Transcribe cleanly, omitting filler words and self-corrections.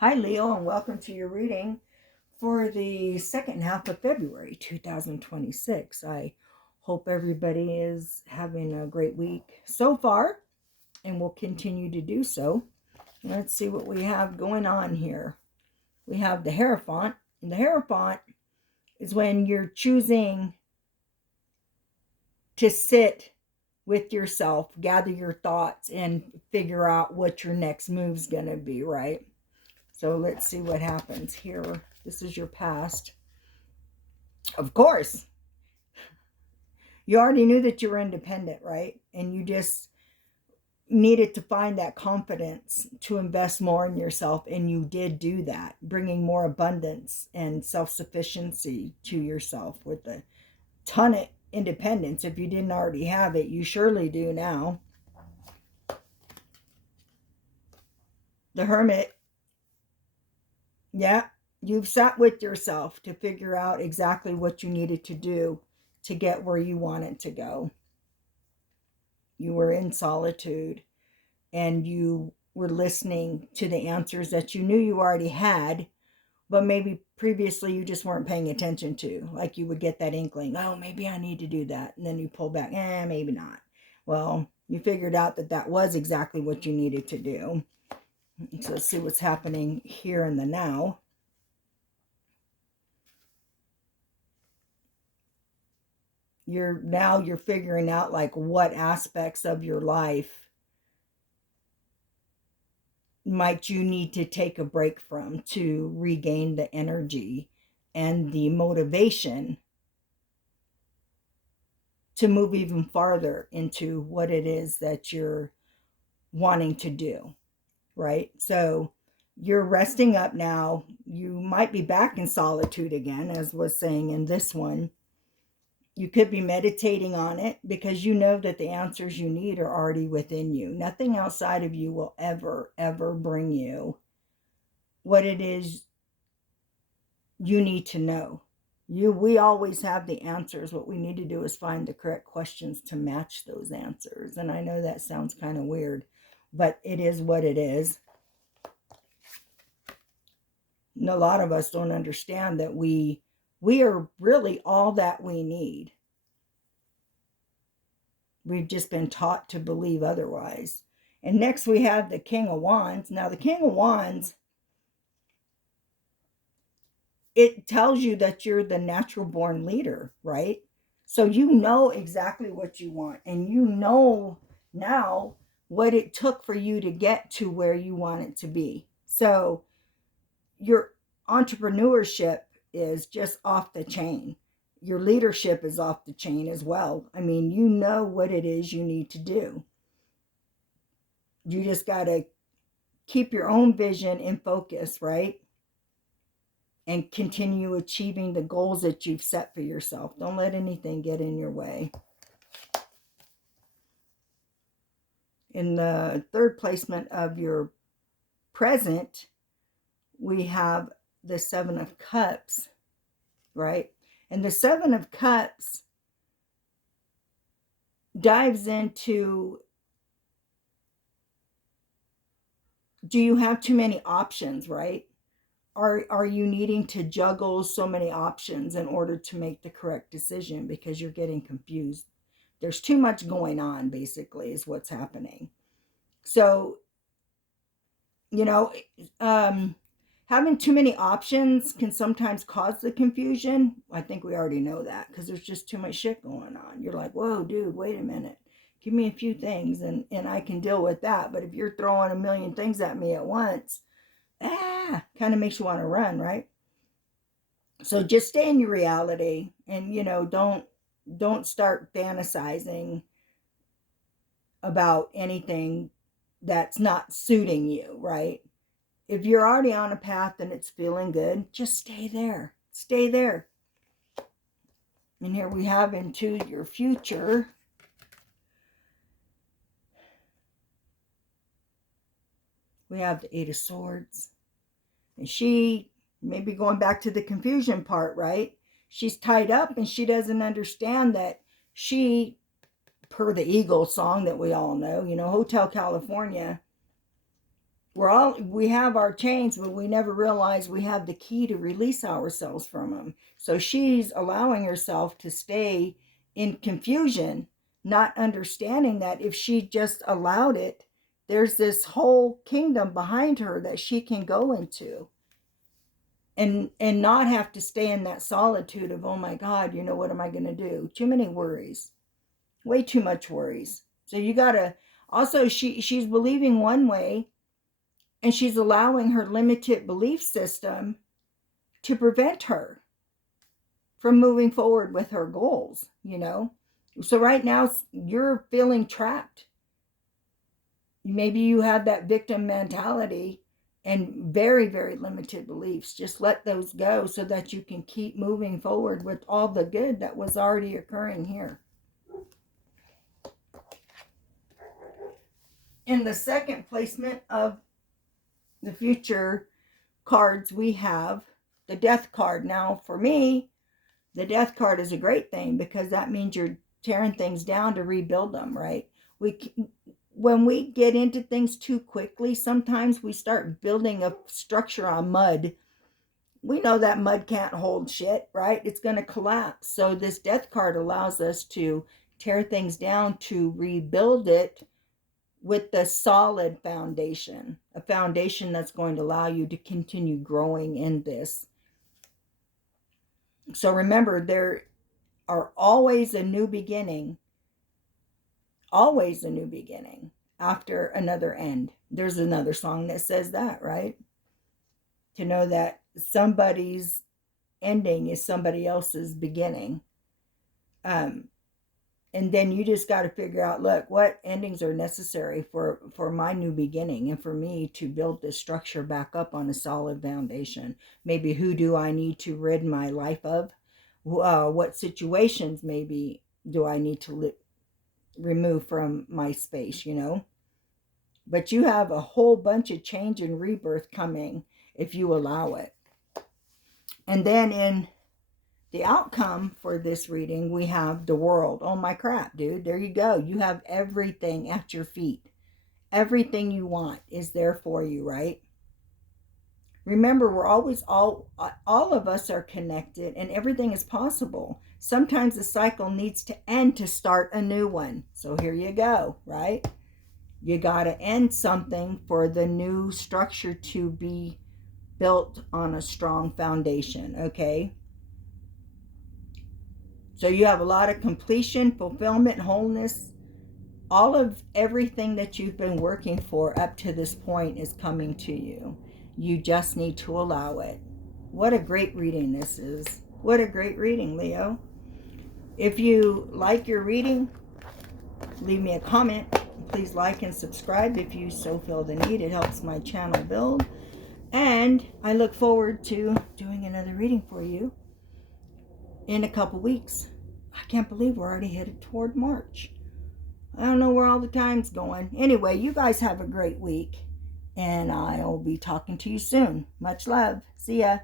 Hi, Leo, and welcome to your reading for the second half of February 2026. I hope everybody is having a great week so far and will continue to do so. Let's see what we have going on here. We have the Hierophant, and the Hierophant is when you're choosing to sit with yourself, gather your thoughts, and figure out what your next move's going to be, right? So let's see what happens here. This is your past. Of course, you already knew that you were independent, right? And you just needed to find that confidence to invest more in yourself. And you did do that, bringing more abundance and self sufficiency to yourself with a ton of independence. If you didn't already have it, you surely do now. The Hermit, yeah, you've sat with yourself to figure out exactly what you needed to do to get where you wanted to go. You were in solitude and you were listening to the answers that you knew you already had, but maybe previously you just weren't paying attention to. Like you would get that inkling, oh, maybe I need to do that. And then you pull back, maybe not. Well, you figured out that that was exactly what you needed to do. So let's see what's happening here in the now. You're figuring out like what aspects of your life might you need to take a break from to regain the energy and the motivation to move even farther into what it is that you're wanting to do, right? So you're resting up now. You might be back in solitude again, as was saying in this one. You could be meditating on it because you know that the answers you need are already within you. Nothing outside of you will ever bring you what it is you need to know. We always have the answers. What we need to do is find the correct questions to match those answers. And I know that sounds kind of weird, but it is what it is. And a lot of us don't understand that we are really all that we need. We've just been taught to believe otherwise. And next we have the King of Wands. Now the King of Wands, it tells you that you're the natural born leader, right? So you know exactly what you want, and you know now what it took for you to get to where you want it to be. So your entrepreneurship is just off the chain. Your leadership is off the chain as well. I mean, you know what it is you need to do. You just got to keep your own vision in focus, right? And continue achieving the goals that you've set for yourself. Don't let anything get in your way. In the third placement of your present, we have the Seven of Cups, right? And the Seven of Cups dives into, do you have too many options, right? Are you needing to juggle so many options in order to make the correct decision because you're getting confused? There's too much going on, basically, is what's happening. So, you know, having too many options can sometimes cause the confusion. I think we already know that because there's just too much shit going on. You're like, whoa, dude, wait a minute. Give me a few things and I can deal with that. But if you're throwing a million things at me at once, kind of makes you want to run, right? So just stay in your reality and, don't start fantasizing about anything that's not suiting you, right? If you're already on a path and it's feeling good, just stay there. Stay there. And here we have into your future. We have the Eight of Swords. And she, maybe going back to the confusion part, right? She's tied up and she doesn't understand that she, per the Eagle song that we all know, Hotel California, we have our chains, but we never realize we have the key to release ourselves from them. So she's allowing herself to stay in confusion, not understanding that if she just allowed it, there's this whole kingdom behind her that she can go into, and not have to stay in that solitude of, oh my God, what am I going to do? Too many worries, way too much worries. So you got to also, she's believing one way, and she's allowing her limited belief system to prevent her from moving forward with her goals. So right now you're feeling trapped. Maybe you have that victim mentality and very, very limited beliefs. Just let those go so that you can keep moving forward with all the good that was already occurring here. In the second placement of the future cards, we have the Death card. Now, for me, the Death card is a great thing because that means you're tearing things down to rebuild them, right? When we get into things too quickly, sometimes we start building a structure on mud. We know that mud can't hold shit, right? It's going to collapse. So this Death card allows us to tear things down to rebuild it with the solid foundation, a foundation that's going to allow you to continue growing in this. So remember, there are always a new beginning after another end. There's another song that says that, right? To know that somebody's ending is somebody else's beginning. And then you just got to figure out, look, what endings are necessary for my new beginning and for me to build this structure back up on a solid foundation. Maybe who do I need to rid my life of? What situations maybe do I need to remove from my space, But you have a whole bunch of change and rebirth coming if you allow it. And then in the outcome for this reading, we have the World. Oh my crap, dude. There you go. You have everything at your feet. Everything you want is there for you, right? Remember, we're always all of us are connected and everything is possible. Sometimes the cycle needs to end to start a new one. So here you go, right? You got to end something for the new structure to be built on a strong foundation, okay? So you have a lot of completion, fulfillment, wholeness. All of everything that you've been working for up to this point is coming to you. You just need to allow it. What a great reading this is. What a great reading, Leo. If you like your reading, leave me a comment. Please like and subscribe if you so feel the need. It helps my channel build. And I look forward to doing another reading for you in a couple weeks. I can't believe we're already headed toward March. I don't know where all the time's going. Anyway, you guys have a great week. And I'll be talking to you soon. Much love. See ya.